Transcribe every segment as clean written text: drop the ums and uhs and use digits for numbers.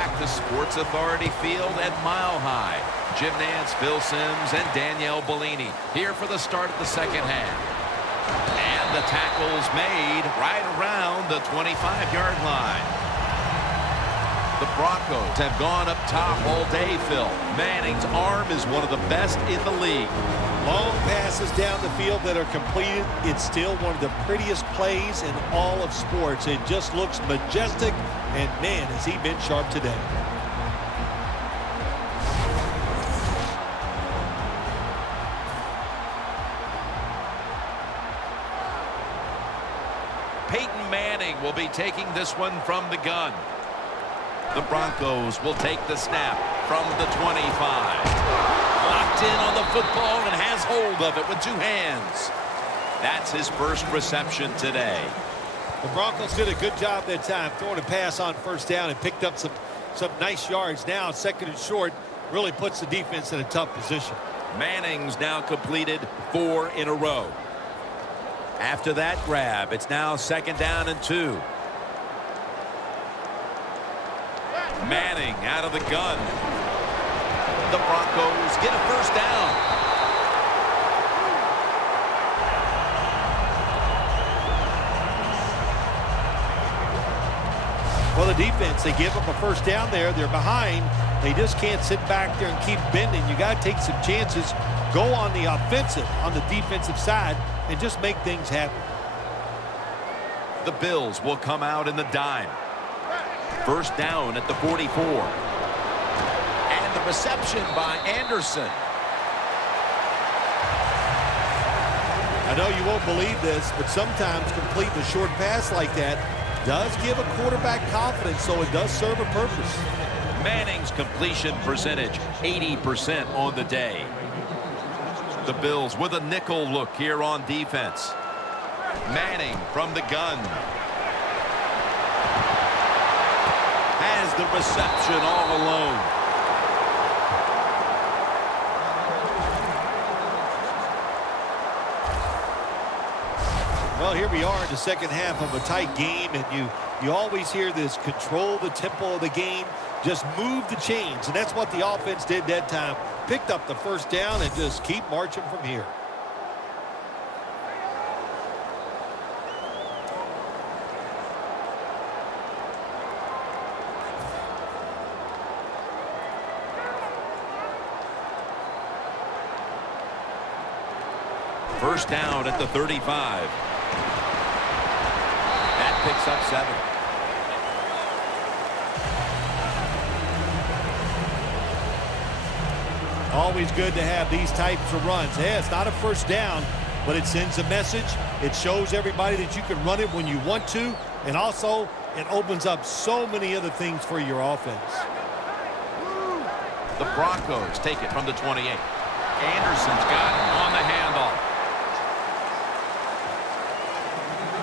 back to Sports Authority Field at Mile High. Jim Nance, Phil Simms, and Danielle Bellini here for the start of the second half. And the tackle's made right around the 25-yard line. The Broncos have gone up top all day, Phil. Manning's arm is one of the best in the league. Long passes down the field that are completed. It's still one of the prettiest plays in all of sports. It just looks majestic, and man, has he been sharp today. Peyton Manning will be taking this one from the gun. The Broncos will take the snap from the 25. Locked in on the football and has hold of it with two hands. That's his first reception today. The Broncos did a good job that time throwing a pass on first down and picked up some nice yards. Now second and short really puts the defense in a tough position. Manning's now completed 4 in a row. After that grab, it's now second down and 2. Manning out of the gun. The Broncos get a first down. Well, the defense, they give up a first down there. They're behind. They just can't sit back there and keep bending. You got to take some chances. Go on the offensive, on the defensive side, and just make things happen. The Bills will come out in the dime. First down at the 44. And the reception by Anderson. I know you won't believe this, but sometimes completing a short pass like that does give a quarterback confidence, so it does serve a purpose. Manning's completion percentage, 80% on the day. The Bills with a nickel look here on defense. Manning from the gun. Has the reception all alone. Well, here we are in the second half of a tight game, and you always hear this: control the tempo of the game, just move the chains, and that's what the offense did that time. Picked up the first down and just keep marching from here. First down at the 35. That picks up 7. Always good to have these types of runs. Hey, it's not a first down, but it sends a message. It shows everybody that you can run it when you want to, and also it opens up so many other things for your offense. The Broncos take it from the 28. Anderson's got it on the handoff.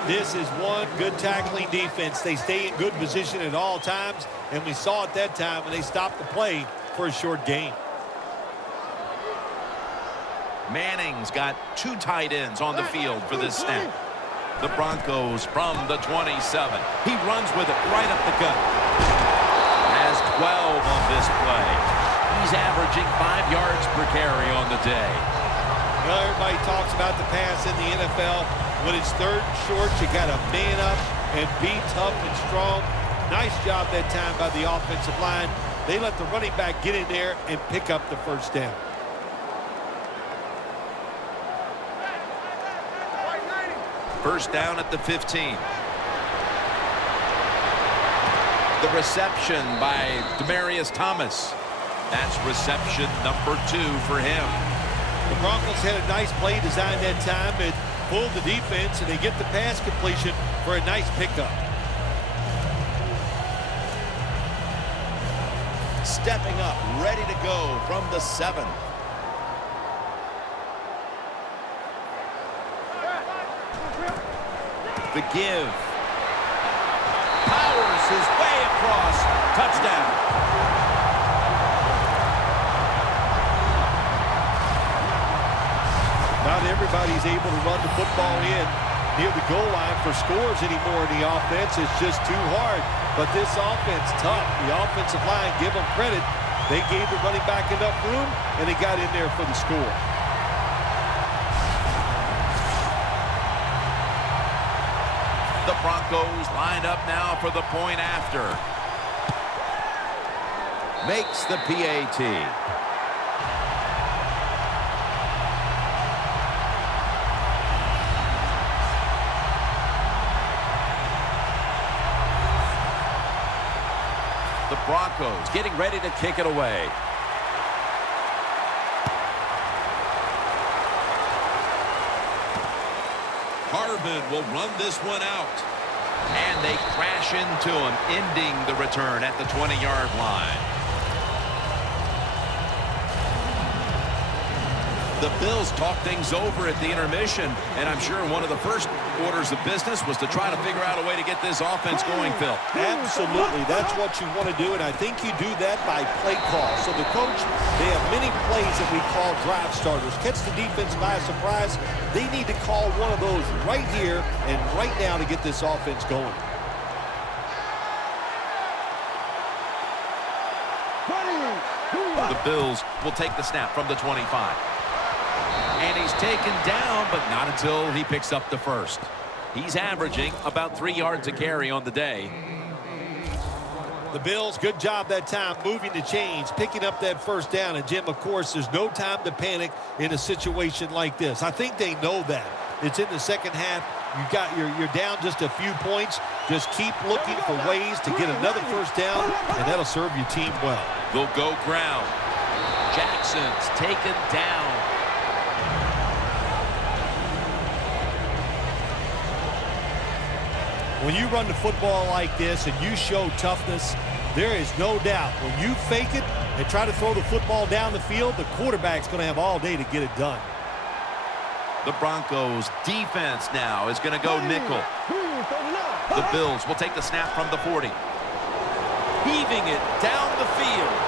This is one good tackling defense. They stay in good position at all times, and we saw it that time when they stopped the play for a short gain. Manning's got 2 tight ends on the field for this snap. The Broncos from the 27. He runs with it right up the gut. Has 12 on this play. He's averaging 5 yards per carry on the day. Well, everybody talks about the pass in the NFL. When it's third and short, you got to man up and be tough and strong. Nice job that time by the offensive line. They let the running back get in there and pick up the first down. First down at the 15. The reception by Demaryius Thomas. That's reception number 2 for him. The Broncos had a nice play design that time. It pulled the defense, and they get the pass completion for a nice pickup. Stepping up, ready to go from the 7. The give. Powers his way across. Touchdown. Not everybody's able to run the football in near the goal line for scores anymore in the offense. It's just too hard. But this offense, tough. The offensive line, give them credit. They gave the running back enough room, and he got in there for the score. The Broncos lined up now for the point after. Makes the PAT. The Broncos getting ready to kick it away. Harvin will run this one out. And they crash into him, ending the return at the 20-yard line. The Bills talked things over at the intermission, and I'm sure one of the first orders of business was to try to figure out a way to get this offense going, Phil. Absolutely. That's what you want to do, and I think you do that by play call. So the coach, they have many plays that we call drive starters. Catch the defense by surprise. They need to call one of those right here and right now to get this offense going. The Bills will take the snap from the 25. And he's taken down, but not until he picks up the first. He's averaging about 3 yards a carry on the day. The Bills, good job that time moving the chains, picking up that first down. And, Jim, of course, there's no time to panic in a situation like this. I think they know that. It's in the second half. You're down just a few points. Just keep looking for ways to get another first down, and that'll serve your team well. They'll go ground. Jackson's taken down. When you run the football like this and you show toughness, there is no doubt when you fake it and try to throw the football down the field, the quarterback's going to have all day to get it done. The Broncos defense now is going to go nickel. The Bills will take the snap from the 40. Heaving it down the field.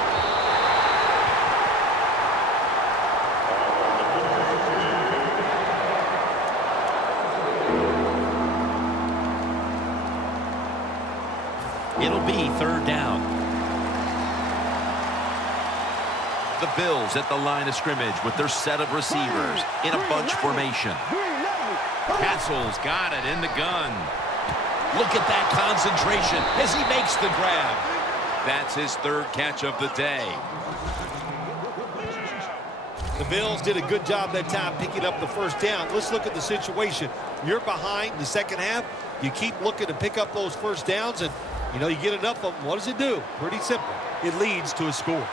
It'll be third down. The Bills at the line of scrimmage with their set of receivers in a bunch formation. Castle's got it in the gun. Look at that concentration as he makes the grab. That's his third catch of the day. The Bills did a good job that time picking up the first down. Let's look at the situation. You're behind the second half. You keep looking to pick up those first downs, and you get enough of them. What does it do? Pretty simple. It leads to a score.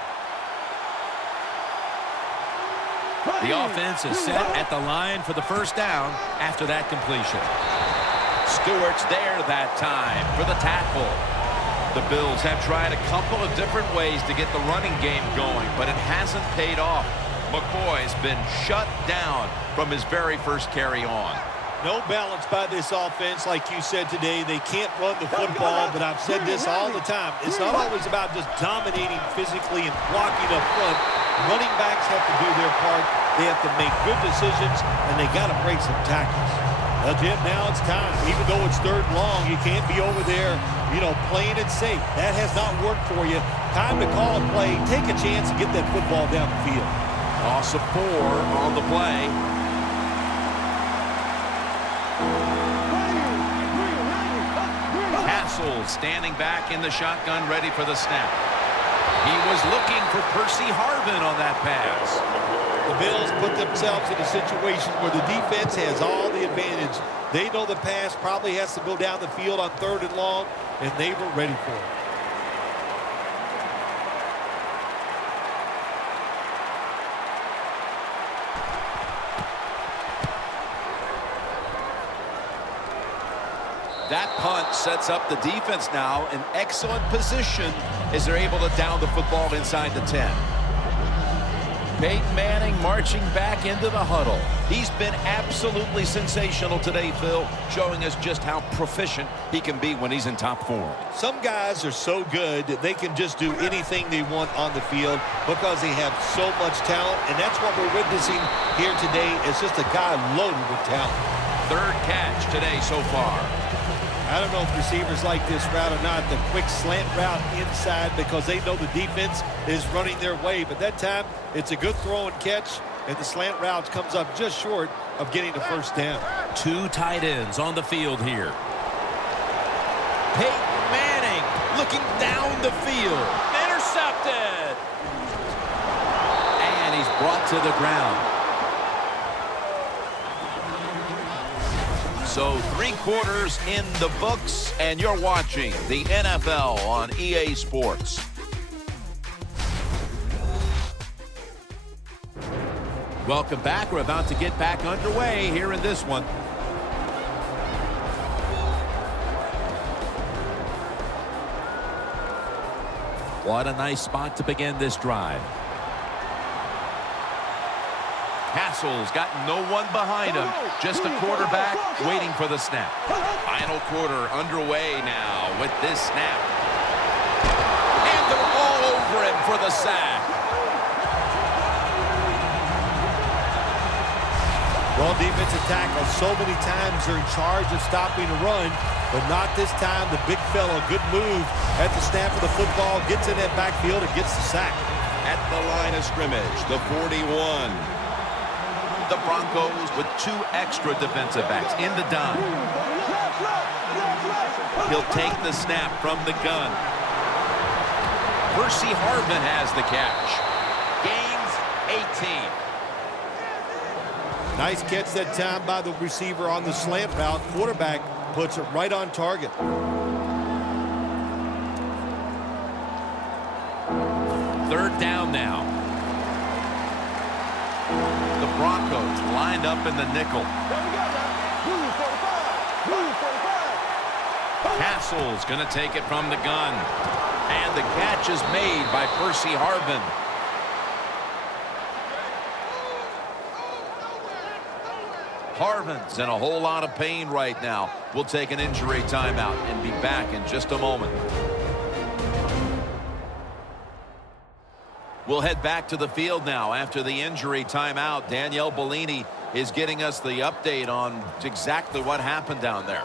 The offense is set at the line for the first down after that completion. Stewart's there that time for the tackle. The Bills have tried a couple of different ways to get the running game going, but it hasn't paid off. McCoy's been shut down from his very first carry on. No balance by this offense, like you said today. They can't run the football, but I've said this all the time. It's not always about just dominating physically and blocking up front. Running backs have to do their part. They have to make good decisions, and they got to break some tackles. Well, Jim, now it's time. Even though it's third and long, you can't be over there, playing it safe. That has not worked for you. Time to call a play. Take a chance and get that football down the field. Loss of 4 on the play. Standing back in the shotgun, ready for the snap. He was looking for Percy Harvin on that pass. The Bills put themselves in a situation where the defense has all the advantage. They know the pass probably has to go down the field on third and long, and they were ready for it. That punt sets up the defense now in excellent position as they're able to down the football inside the 10. Peyton Manning marching back into the huddle. He's been absolutely sensational today, Phil, showing us just how proficient he can be when he's in top form. Some guys are so good that they can just do anything they want on the field because they have so much talent, and that's what we're witnessing here today. It's just a guy loaded with talent. Third catch today so far. I don't know if receivers like this route or not, the quick slant route inside, because they know the defense is running their way. But that time, it's a good throw and catch, and the slant route comes up just short of getting the first down. 2 tight ends on the field here. Peyton Manning looking down the field. Intercepted. And he's brought to the ground. So 3 quarters in the books, and you're watching the NFL on EA Sports. Welcome back. We're about to get back underway here in this one. What a nice spot to begin this drive. Castle's got no one behind him. Just a quarterback waiting for the snap. Final quarter underway now with this snap. And they're all over him for the sack. Well, defensive tackles so many times are in charge of stopping a run, but not this time. The big fella, good move at the snap of the football, gets in that backfield and gets the sack. At the line of scrimmage, the 41. The Broncos with 2 extra defensive backs in the dime. He'll take the snap from the gun. Percy Harvin has the catch. Gains 18. Nice catch that time by the receiver on the slant route. Quarterback puts it right on target. Third down now. The Broncos lined up in the nickel. Castle's going to take it from the gun. And the catch is made by Percy Harvin. Harvin's in a whole lot of pain right now. We'll take an injury timeout and be back in just a moment. We'll head back to the field now after the injury timeout. Danielle Bellini is getting us the update on exactly what happened down there.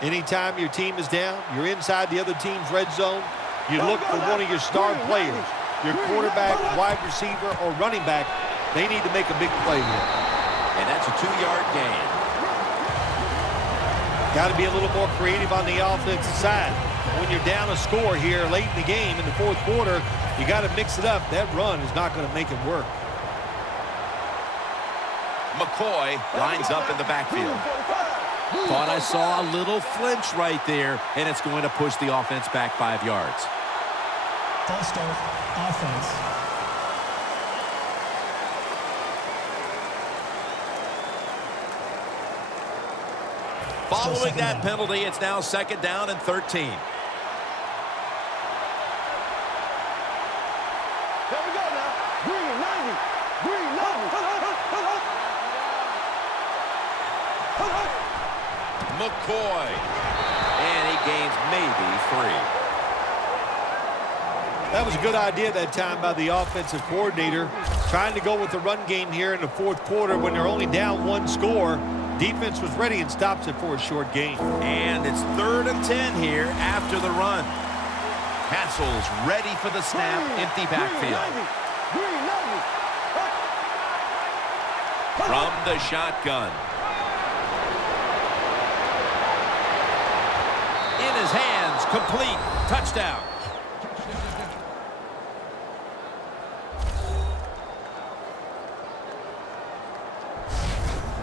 Anytime your team is down, you're inside the other team's red zone, you look for one of your star players, your quarterback, wide receiver, or running back. They need to make a big play here. And that's a 2-yard gain. Got to be a little more creative on the offensive side. When you're down a score here late in the game in the 4th quarter, you got to mix it up. That run is not going to make it work. McCoy lines up in the backfield. Thought I saw a little flinch right there, and it's going to push the offense back 5 yards. False start, offense. Following that penalty, it's now 2nd down and 13. McCoy, and he gains maybe 3. That was a good idea that time by the offensive coordinator, trying to go with the run game here in the 4th quarter when they're only down 1 score. Defense was ready and stops it for a short gain. And it's 3rd and 10 here after the run. Castle's ready for the snap, empty backfield. From the shotgun. In his hands, complete, touchdown.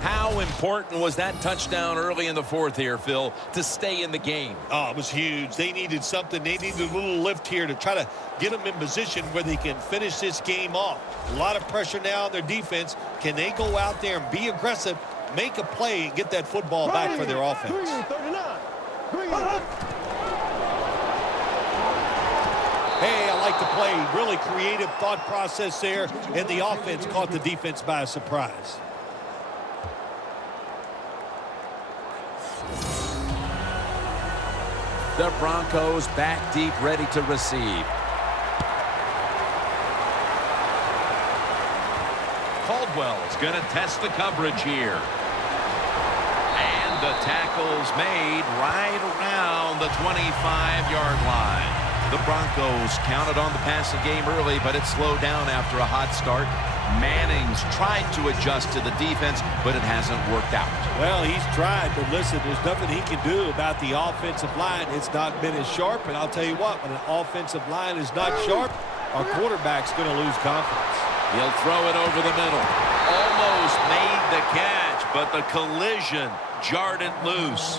How important was that touchdown early in the 4th here, Phil, to stay in the game? Oh, it was huge. They needed something. They needed a little lift here to try to get them in position where they can finish this game off. A lot of pressure now on their defense. Can they go out there and be aggressive, make a play, and get that football back for their offense? Hey, I like the play. Really creative thought process there, and the offense caught the defense by a surprise. The Broncos back deep, ready to receive. Caldwell's going to test the coverage here. And the tackle's made right around the 25-yard line. The Broncos counted on the passing game early, but it slowed down after a hot start. Manning's tried to adjust to the defense, but it hasn't worked out. Well, he's tried, but listen, there's nothing he can do about the offensive line. It's not been as sharp, and I'll tell you what, when an offensive line is not sharp, our quarterback's going to lose confidence. He'll throw it over the middle. Almost made the catch, but the collision jarred it loose.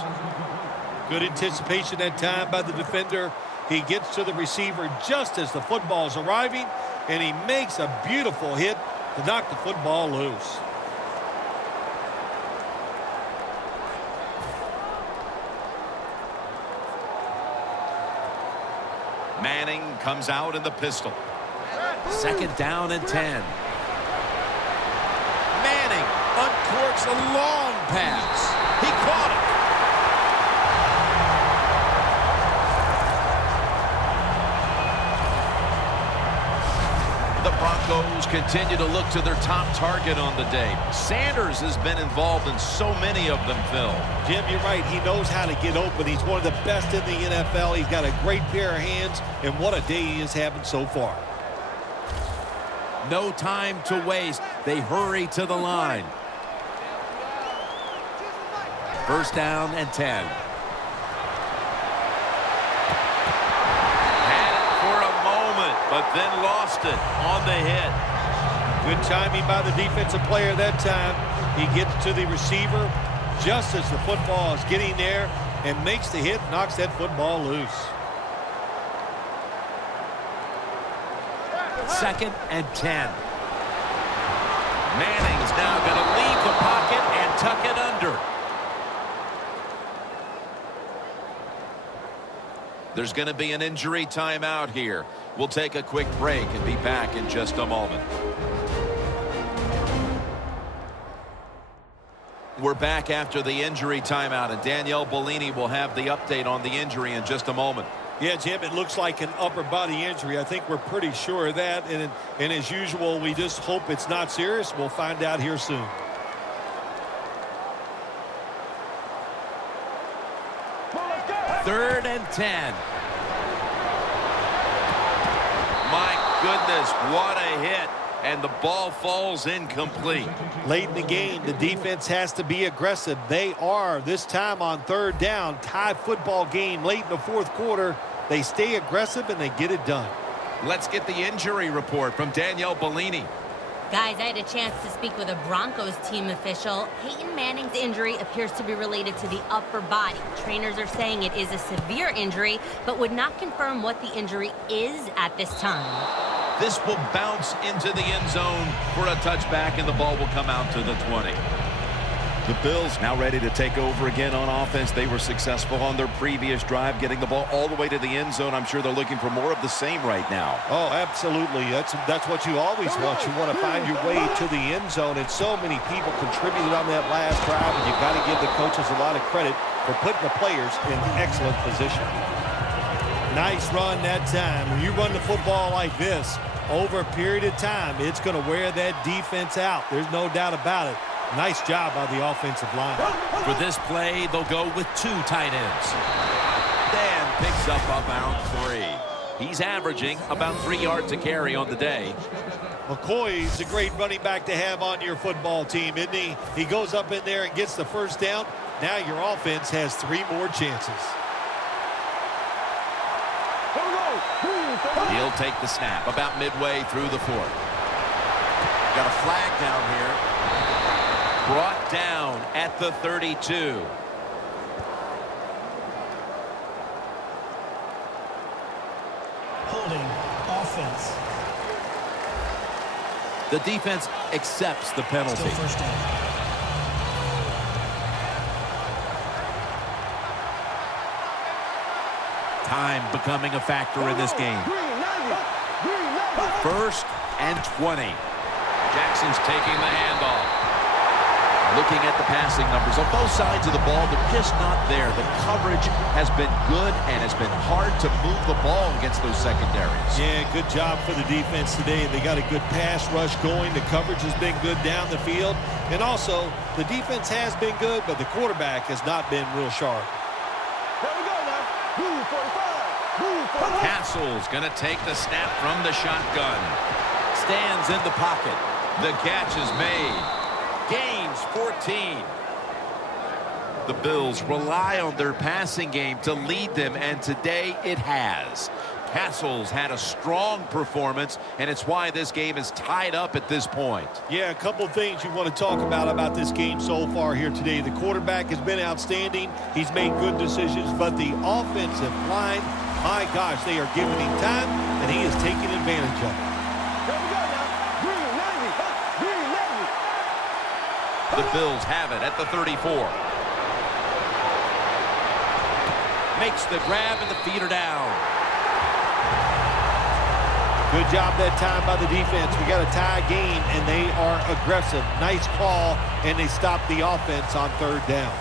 Good anticipation that time by the defender. He gets to the receiver just as the football's arriving, and he makes a beautiful hit to knock the football loose. Manning comes out in the pistol. 2nd down and 10. Manning uncorks a long pass. He caught it. The Broncos continue to look to their top target on the day. Sanders has been involved in so many of them, Phil. Jim, you're right. He knows how to get open. He's one of the best in the NFL. He's got a great pair of hands, and what a day he is having so far. No time to waste. They hurry to the line. 1st down and 10. But then lost it on the hit. Good timing by the defensive player that time. He gets to the receiver just as the football is getting there and makes the hit, knocks that football loose. 2nd and 10. Manning's now going to leave the pocket and tuck it under. There's going to be an injury timeout here. We'll take a quick break and be back in just a moment. We're back after the injury timeout, and Danielle Bellini will have the update on the injury in just a moment. Yeah, Jim, it looks like an upper body injury. I think we're pretty sure of that. And as usual, we just hope it's not serious. We'll find out here soon. Third and 10. My goodness, what a hit. And the ball falls incomplete. Late in the game, the defense has to be aggressive. They are, this time on 3rd down. Tie football game late in the 4th quarter. They stay aggressive and they get it done. Let's get the injury report from Danielle Bellini. Guys, I had a chance to speak with a Broncos team official. Peyton Manning's injury appears to be related to the upper body. Trainers are saying it is a severe injury, but would not confirm what the injury is at this time. This will bounce into the end zone for a touchback, and the ball will come out to the 20. The Bills now ready to take over again on offense. They were successful on their previous drive, getting the ball all the way to the end zone. I'm sure they're looking for more of the same right now. Oh, absolutely. That's what you always want. You want to find your way to the end zone, and so many people contributed on that last drive, and you've got to give the coaches a lot of credit for putting the players in excellent position. Nice run that time. When you run the football like this over a period of time, it's going to wear that defense out. There's no doubt about it. Nice job by the offensive line. For this play, they'll go with 2 tight ends. Dan picks up about 3. He's averaging about 3 yards a carry on the day. McCoy's a great running back to have on your football team, isn't he? He goes up in there and gets the 1st down. Now your offense has 3 more chances. He'll take the snap about midway through the 4th. Got a flag down here. Brought down at the 32. Holding offense. The defense accepts the penalty. Still 1st down. Time becoming a factor in this game. 1st and 20. Jackson's taking the handoff. Looking at the passing numbers on both sides of the ball, they're just not there. The coverage has been good, and it's been hard to move the ball against those secondaries. Yeah, good job for the defense today. They got a good pass rush going. The coverage has been good down the field. And also, the defense has been good, but the quarterback has not been real sharp. Here we go now. Move 45. Move 45. Castle's going to take the snap from the shotgun. Stands in the pocket. The catch is made. Gains 14. The Bills rely on their passing game to lead them, and today it has. Castle's had a strong performance, and it's why this game is tied up at this point. Yeah, a couple of things you want to talk about this game so far here today. The quarterback has been outstanding. He's made good decisions, but the offensive line, my gosh, they are giving him time, and he is taking advantage of it. Here we go now. Green 90. Green 90. The Bills have it at the 34. Makes the grab, and the feet are down. Good job that time by the defense. We got a tie game, and they are aggressive. Nice call, and they stop the offense on third down.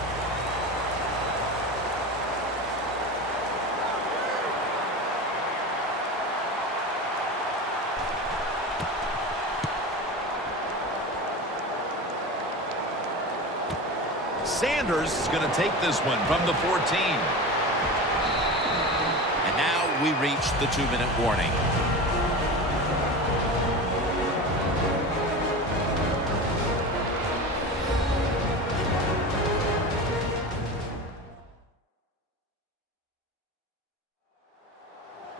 Sanders is going to take this one from the 14. And now we reach the 2-minute warning.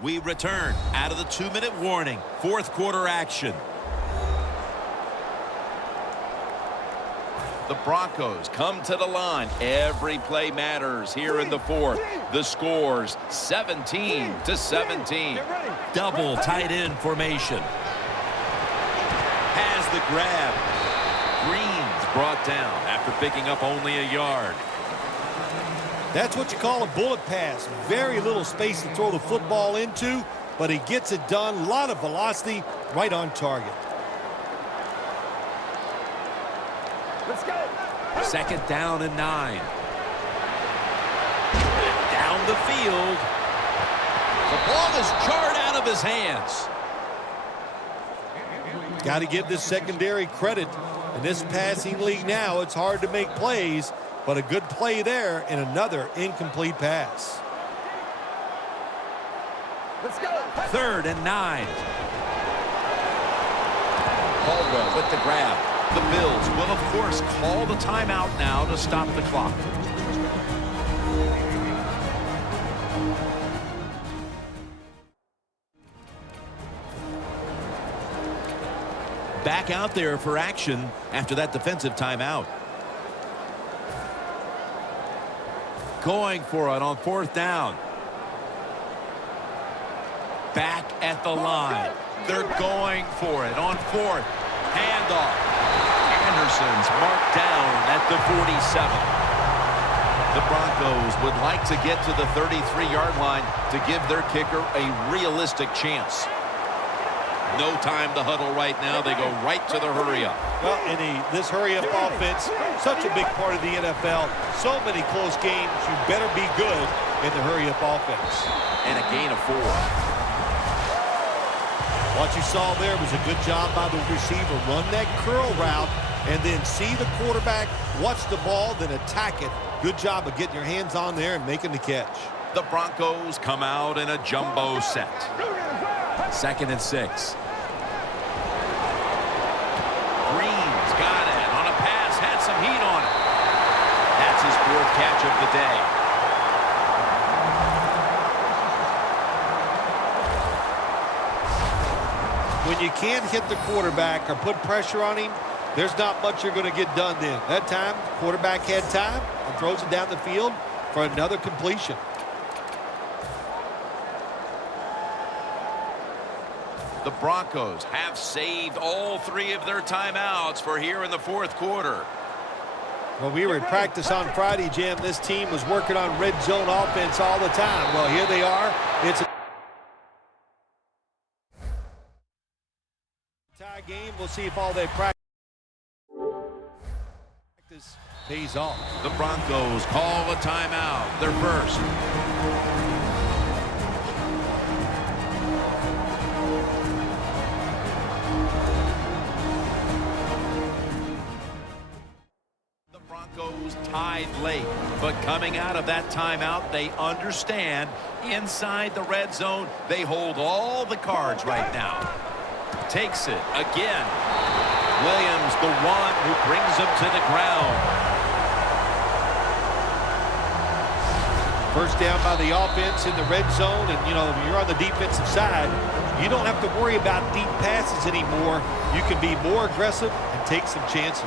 We return out of the 2-minute warning. Fourth quarter action. The Broncos come to the line. Every play matters here in the fourth. The score's 17-17. Double tight end formation. Has the grab. Green's brought down after picking up only a yard. That's what you call a bullet pass. Very little space to throw the football into, but he gets it done. A lot of velocity, right on target. Let's go. Second down and 9. Down the field. The ball is jarred out of his hands. Got to give this secondary credit. In this passing league now, it's hard to make plays, but a good play there and another incomplete pass. Let's go. Third and 9. Caldwell with the grab. The Bills will, of course, call the timeout now to stop the clock. Back out there for action after that defensive timeout. Going for it on fourth down. Back at the line. They're going for it on fourth. Handoff. Anderson's marked down at the 47. The Broncos would like to get to the 33-yard line to give their kicker a realistic chance. No time to huddle right now. They go right to the hurry-up. Well, in this hurry-up offense, such a big part of the NFL. So many close games. You better be good in the hurry-up offense. And a gain of 4. What you saw there was a good job by the receiver. Run that curl route and then see the quarterback, watch the ball, then attack it. Good job of getting your hands on there and making the catch. The Broncos come out in a jumbo set. Second and 6. Green's got it on a pass, had some heat on it. That's his 4th catch of the day. When you can't hit the quarterback or put pressure on him, there's not much you're going to get done then. That time, quarterback had time and throws it down the field for another completion. The Broncos have saved all 3 of their timeouts for here in the 4th quarter. Well, we were at practice on Friday, Jim. This team was working on red zone offense all the time. Well, here they are. It's a tie game. We'll see if all they practice practice pays off. The Broncos call a timeout, their first. The Broncos tied late, but coming out of that timeout, they understand inside the red zone, they hold all the cards right now. Takes it again. Williams, the one who brings him to the ground. First down by the offense in the red zone, and, you know, if you're on the defensive side, you don't have to worry about deep passes anymore. You can be more aggressive and take some chances.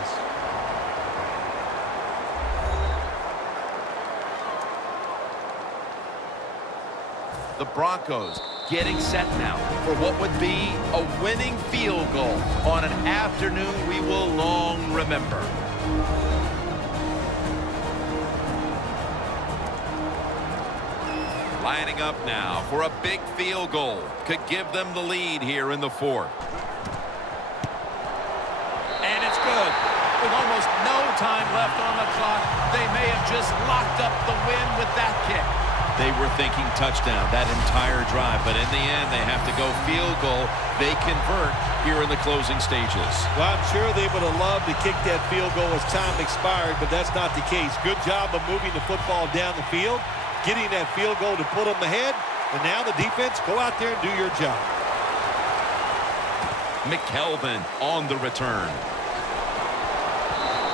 The Broncos getting set now for what would be a winning field goal on an afternoon we will long remember. Lining up now for a big field goal. Could give them the lead here in the fourth. And it's good. With almost no time left on the clock, they may have just locked up the win with that kick. They were thinking touchdown that entire drive, but in the end, they have to go field goal. They convert here in the closing stages. Well, I'm sure they would have loved to kick that field goal as time expired, but that's not the case. Good job of moving the football down the field, getting that field goal to put them ahead, and now the defense, go out there and do your job. McKelvin on the return.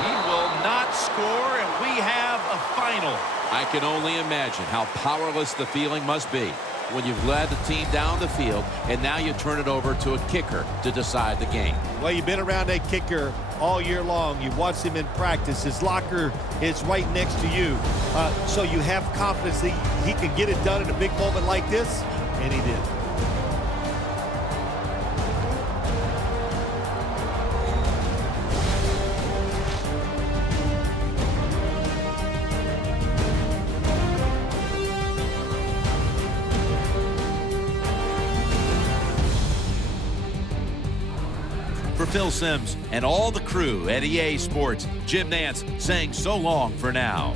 He will not score, and we have a final. I can only imagine how powerless the feeling must be when you've led the team down the field and now you turn it over to a kicker to decide the game. Well, you've been around that kicker all year long. You've watched him in practice. His locker is right next to you. So you have confidence that he can get it done in a big moment like this, and he did. For Phil Simms and all the crew at EA Sports, Jim Nantz saying so long for now.